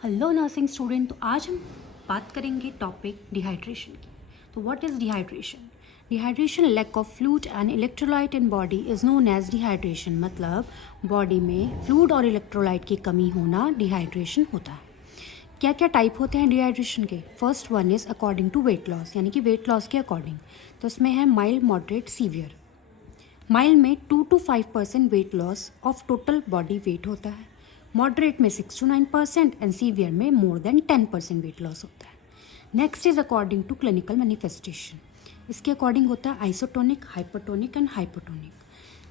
Hello nursing student. तो आज हम बात करेंगे टॉपिक डिहाइड्रेशन की। तो what is dehydration? Dehydration lack of fluid and electrolyte in body is known as dehydration. मतलब बॉडी में फ्लूइड और इलेक्ट्रोलाइट की कमी होना डिहाइड्रेशन होता है। क्या क्या टाइप होते हैं डिहाइड्रेशन के? First one is according to weight loss, यानी कि वेट लॉस के अकॉर्डिंग। तो इसमें है माइल्ड, मॉडरेट, सीवियर। माइल्ड में 2 to 5% weight loss of total body weight होता है। मॉडरेट में 6 to 9% एंड सीवियर में मोर देन 10% वेट लॉस होता है। Next is according to clinical manifestation. इसके अकॉर्डिंग होता है isotonic, hypertonic and hypotonic.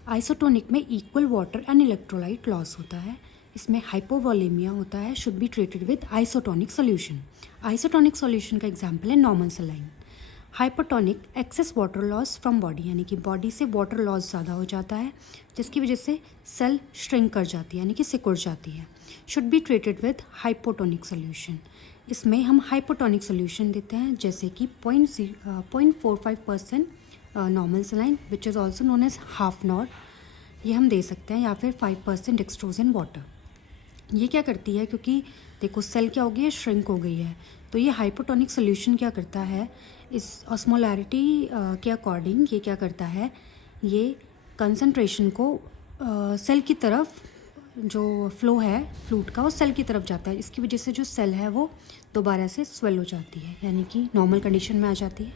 Isotonic में equal water and electrolyte loss होता है। इसमें हाइपोवोलेमिया होता है, should be treated with isotonic solution. Isotonic solution का एग्जाम्पल है normal saline. Hypertonic, excess water loss from body, यानी कि बॉडी से वाटर लॉस ज़्यादा हो जाता है जिसकी वजह से सेल श्रिंक कर जाती है, यानी कि सिकुड़ जाती है। Should be treated with hypotonic solution. इसमें हम हाइपोटोनिक सोल्यूशन देते हैं जैसे कि 0.45% normal saline which is also known as half nor, ये हम दे सकते हैं, या फिर 5% डेक्सट्रोजन वाटर। ये क्या करती है, क्योंकि देखो सेल क्या हो गई है, श्रिंक हो गई है। तो ये हाइपोटोनिक सोल्यूशन क्या करता है, इस ऑस्मोलैरिटी के अकॉर्डिंग ये क्या करता है, ये कंसंट्रेशन को सेल की तरफ, जो फ्लो है फ्लूइड का वो सेल की तरफ जाता है। इसकी वजह से जो सेल है वो दोबारा से स्वेल हो जाती है, यानी कि नॉर्मल कंडीशन में आ जाती है।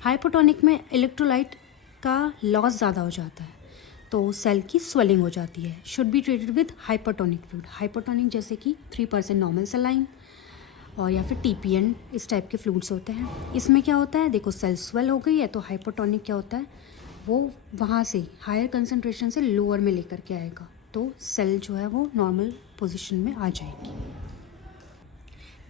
हाइपोटोनिक में इलेक्ट्रोलाइट का लॉस ज़्यादा हो जाता है तो सेल की स्वेलिंग हो जाती है। Should be treated with hypotonic fluid. Hypotonic जैसे कि 3% नॉर्मल सलाइन और या फिर TPN, इस टाइप के फ्लूइड्स होते हैं। इसमें क्या होता है, देखो सेल स्वेल हो गई है तो हाइपोटोनिक क्या होता है, वो वहाँ से हायर कंसनट्रेशन से लोअर में लेकर के आएगा तो सेल जो है वो नॉर्मल पोजीशन में आ जाएगी।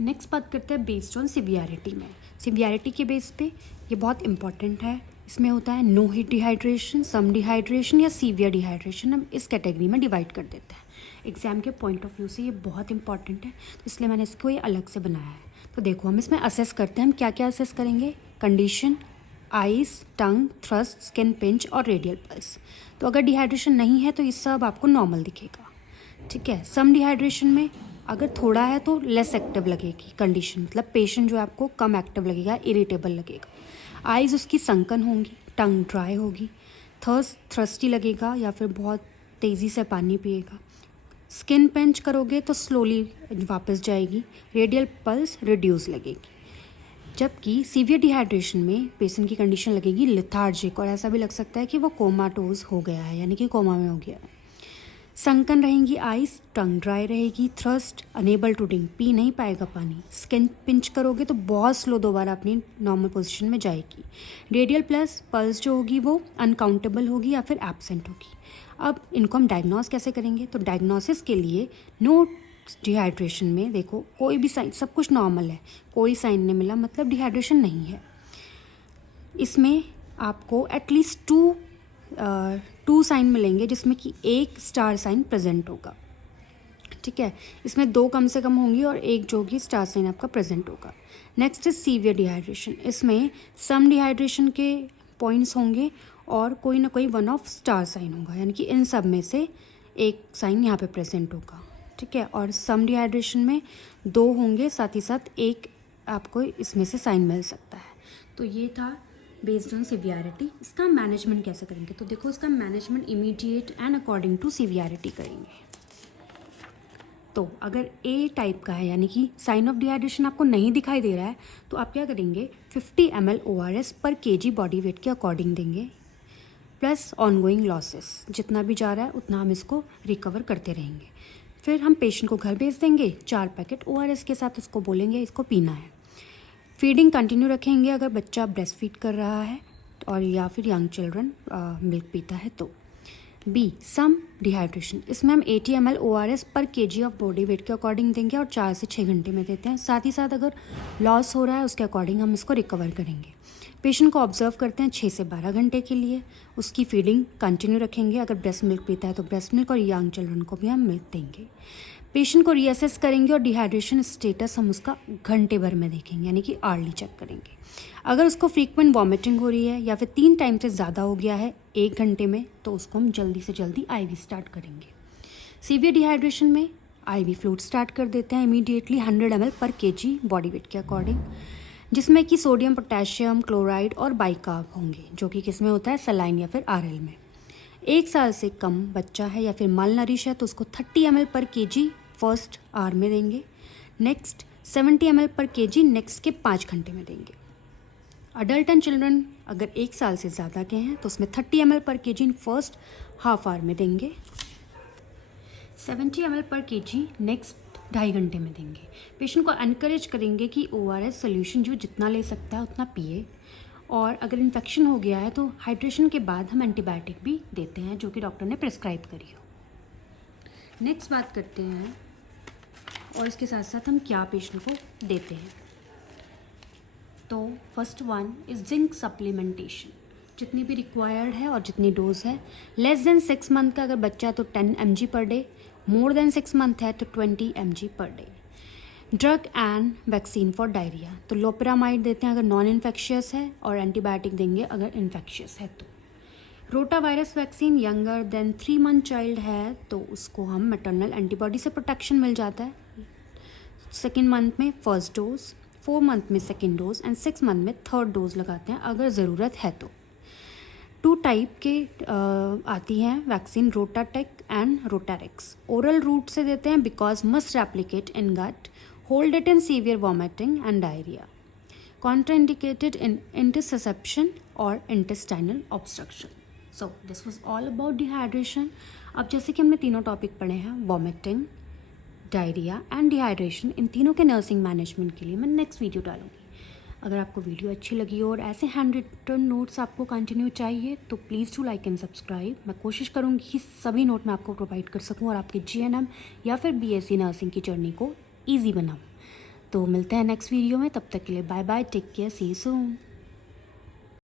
नेक्स्ट बात करते हैं बेस्ड ऑन सिवियरिटी में। सिवियरिटी के बेस पे ये बहुत इंपॉर्टेंट है। इसमें होता है नो हीट डिहाइड्रेशन, सम डिहाइड्रेशन या सीवियर डिहाइड्रेशन। हम इस कैटेगरी में डिवाइड कर देते हैं। एग्जाम के पॉइंट ऑफ व्यू से ये बहुत इंपॉर्टेंट है, तो इसलिए मैंने इसको ये अलग से बनाया है। तो देखो हम इसमें असेस करते हैं, हम क्या क्या असेस करेंगे। कंडीशन, आइज, टंग, थ्रस्ट, स्किन पिंच और रेडियल पल्स। तो अगर डिहाइड्रेशन नहीं है तो ये सब आपको नॉर्मल दिखेगा, ठीक है। सम डिहाइड्रेशन में अगर थोड़ा है तो लेस एक्टिव लगेगी कंडीशन, मतलब पेशेंट जो है आपको कम एक्टिव लगेगा, इरिटेबल लगेगा। आइज़ उसकी संकन होंगी, टंग ड्राई होगी, थ्रस्टी लगेगा या फिर बहुत तेज़ी से पानी पिएगा। स्किन पिंच करोगे तो स्लोली वापस जाएगी। रेडियल पल्स रिड्यूस लगेगी। जबकि सीवियर डिहाइड्रेशन में पेशेंट की कंडीशन लगेगी लेथार्जिक, और ऐसा भी लग सकता है कि वो कोमाटोज हो गया है, यानी कि कोमा में हो गया है। संकन रहेंगी आइज, टंग ड्राई रहेगी, थ्रस्ट अनेबल टू ड्रिंक, पी नहीं पाएगा पानी। स्किन पिंच करोगे तो बहुत स्लो दोबारा अपनी नॉर्मल पोजीशन में जाएगी। रेडियल प्लस पल्स जो होगी वो अनकाउंटेबल होगी या फिर एब्सेंट होगी। अब इनको हम डायग्नोस कैसे करेंगे, तो डायग्नोसिस के लिए नो डिहाइड्रेशन में देखो कोई भी साइन, सब कुछ नॉर्मल है, कोई साइन नहीं मिला मतलब डिहाइड्रेशन नहीं है। इसमें आपको एटलीस्ट टू साइन मिलेंगे जिसमें कि एक स्टार साइन प्रेजेंट होगा, ठीक है। इसमें 2 कम से कम होंगी और एक जो कि स्टार साइन आपका प्रेजेंट होगा। Next is severe dehydration. इसमें सम डिहाइड्रेशन के पॉइंट्स होंगे और कोई ना कोई वन ऑफ स्टार साइन होगा, यानी कि इन सब में से एक साइन यहाँ पे प्रेजेंट होगा, ठीक है। और सम डिहाइड्रेशन में 2 होंगे, साथ ही साथ एक आपको इसमें से साइन मिल सकता है। तो ये था बेस्ड ऑन सिवियरिटी। इसका मैनेजमेंट कैसे करेंगे, तो देखो इसका management immediate and according to severity करेंगे। तो अगर A टाइप का है, यानी कि साइन ऑफ डिहाइड्रेशन आपको नहीं दिखाई दे रहा है, तो आप क्या करेंगे, 50 ml ORS पर kg बॉडी वेट के अकॉर्डिंग देंगे, प्लस ऑनगोइंग लॉसेस, जितना भी जा रहा है उतना हम इसको रिकवर करते रहेंगे। फिर हम पेशेंट को घर भेज देंगे 4 पैकेट ORS के साथ, उसको बोलेंगे इसको पीना है। फीडिंग कंटिन्यू रखेंगे अगर बच्चा ब्रेस्ट फीड कर रहा है और या फिर यंग चिल्ड्रन मिल्क पीता है तो। B सम डिहाइड्रेशन, इसमें हम 80 ml ORS पर kg ऑफ बॉडी वेट के अकॉर्डिंग देंगे और 4 से 6 घंटे में देते हैं। साथ ही साथ अगर लॉस हो रहा है उसके अकॉर्डिंग हम इसको रिकवर करेंगे। पेशेंट को ऑब्जर्व करते हैं 6 से 12 घंटे के लिए। उसकी फीडिंग कंटिन्यू रखेंगे, अगर ब्रेस्ट मिल्क पीता है तो ब्रेस्ट मिल्क, और यंग चिल्ड्रन को भी हम मिल्क देंगे। पेशेंट को रीअसेस करेंगे और डिहाइड्रेशन स्टेटस हम उसका घंटे भर में देखेंगे, यानी कि आर्ली चेक करेंगे। अगर उसको फ्रीक्वेंट वॉमिटिंग हो रही है या फिर 3 टाइम से ज़्यादा हो गया है 1 घंटे में, तो उसको हम जल्दी से जल्दी IV स्टार्ट करेंगे। सीवियर डिहाइड्रेशन में IV फ्लूइड स्टार्ट कर देते हैं इमीडिएटली 100 ml पर kg बॉडी वेट के अकॉर्डिंग, जिसमें कि सोडियम, पोटेशियम, क्लोराइड और बाइकार्ब होंगे, जो कि किस में होता है, सलाइन या फिर RL में। 1 साल से कम बच्चा है या फिर माल नरिश है तो उसको 30 ml पर kg फर्स्ट आवर में देंगे, नेक्स्ट 70 ml पर kg नेक्स्ट के 5 घंटे में देंगे। अडल्ट एंड चिल्ड्रन अगर 1 साल से ज़्यादा के हैं तो उसमें 30 ml पर kg in first half hour में देंगे, 70 ml पर kg नेक्स्ट 2.5 घंटे में देंगे। पेशेंट को एनकरेज करेंगे कि ORS सोल्यूशन जो जितना ले सकता है उतना पिए, और अगर इन्फेक्शन हो गया है तो हाइड्रेशन के बाद हम एंटीबायोटिक भी देते हैं जो कि डॉक्टर ने प्रिस्क्राइब करी हो। नेक्स्ट बात करते हैं और इसके साथ साथ हम क्या पेशेंट को देते हैं। तो first one is zinc supplementation, जितनी भी रिक्वायर्ड है और जितनी डोज है। लेस देन 6 मंथ का अगर बच्चा है तो 10 mg per day, more than 6 month है तो 20 mg per day. Drug and vaccine for diarrhoea, तो लोपेरामाइड देते हैं अगर नॉन इन्फेक्शियस है, और एंटीबायोटिक देंगे अगर इन्फेक्शियस है तो। Rota virus vaccine younger than 3 month child है तो उसको हम मैटरनल एंटीबॉडी से प्रोटेक्शन मिल जाता है। 2nd मंथ में फर्स्ट डोज, 4 मंथ में सेकेंड डोज एंड 6 मंथ में थर्ड डोज लगाते हैं अगर ज़रूरत है तो। 2 टाइप के आती हैं vaccine, RotaTeq and Rotarix. Oral route से देते हैं because must replicate in gut, hold it in severe vomiting and diarrhea, contraindicated in intussusception or intestinal obstruction. So this was all about dehydration. अब जैसे कि हमने तीनों टॉपिक पढ़े हैं, वॉमिटिंग, डायरिया एंड डिहाइड्रेशन, इन तीनों के नर्सिंग मैनेजमेंट के लिए मैं नेक्स्ट वीडियो डालूंगी। अगर आपको वीडियो अच्छी लगी हो और ऐसे हैंड रिटन नोट्स आपको कंटिन्यू चाहिए तो please do like and subscribe. मैं कोशिश करूँगी कि सभी नोट मैं आपको प्रोवाइड कर सकूँ और आपके GNM या फिर BSc नर्सिंग की जर्नी को ईजी बनाऊँ। तो मिलते हैं नेक्स्ट वीडियो में, तब तक के लिए bye bye, take care, see you soon.